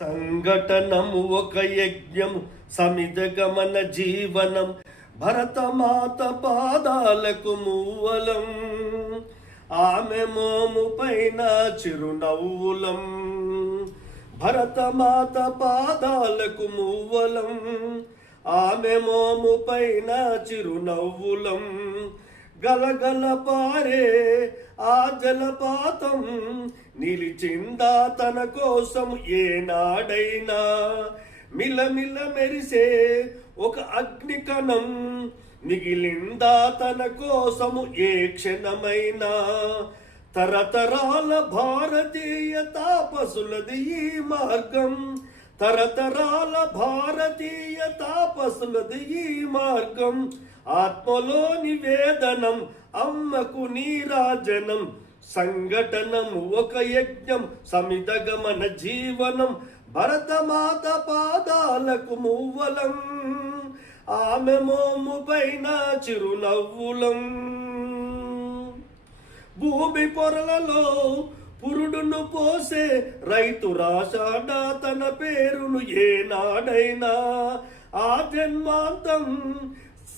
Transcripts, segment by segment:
సంఘటనము ఒక యజ్ఞము సమిధగమన జీవనం భరతమాత పాదాలకు మూవలం ఆమె మోము పైన చిరునవ్వులం భరతమాత పాదాలకు మూవలం ఆమె మోము పైన చిరునవ్వులం గలగల పారే ఆ జలపాతం నిలిచిందా తన కోసం ఏనాడైనా మిలమిల మెరిసే ఒక అగ్నికణం మిగిలిందా తన కోసము ఏ క్షణమైనా తరతరాల భారతీయ తాపసులది ఈ మార్గం తరతరాల భారతీయ తాపసులది ఈ మార్గం ఆత్మలోని వేదనం అమ్మకు నీరాజనం సంఘటనము ఒక యజ్ఞం సమిధగమన జీవనం భరతమాత పాదాలకు మూవలం ఆమె మోము పైన చిరునవ్వులం భూమి పొరలలో పురుడును పోసే రైతు రాశాడ తన పేరును ఏనాడైనా ఆ జన్మాంతం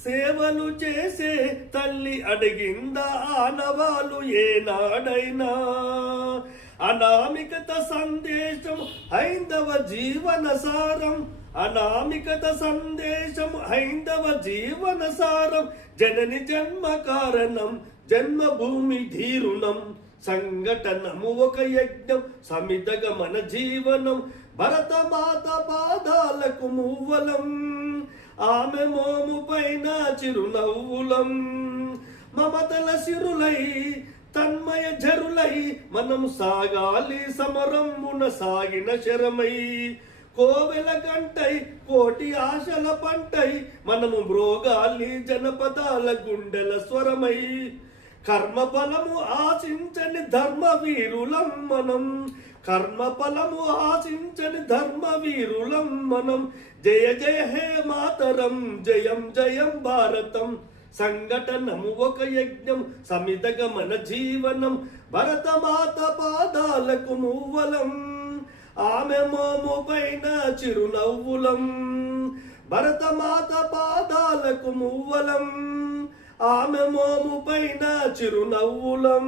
సేవలు చేసే తల్లి అడిగిందా ఆనవాలు ఏనాడైనా అనామికత సందేశం హైందవ జీవన సారం అనామికత సందేశం హైందవ జీవన సారం జనని జన్మ కారణం జన్మభూమి ధీరుణం సంఘటనము ఒక యజ్ఞం సమిధగమన జీవనం భరతమాత పాదాలకు మూవలం ఆమె మోము పైన చిరునవ్వులం మమతల సిరులై తన్మయ జరులై మనం సాగాలి సమరమున సాగిన శరమై కోవెల గంటై కోటి ఆశల పంటై మనము మ్రోగాలి జనపదాల గుండెల స్వరమై కర్మఫలము ఆశించని ధర్మ వీరులం మనం కర్మఫలము ఆశించని ధర్మ వీరులం మనం జయ జయ హే మాతరం జయం జయం భారతం సంఘటనము ఒక యజ్ఞం సమిధగమన జీవనం భరతమాత పాదాలకు మూవలం ఆమె మోము పైన చిరునవ్వులం భరతమాత పాదాలకు మూవలం ఆమె మోము పైన చిరునవ్వులం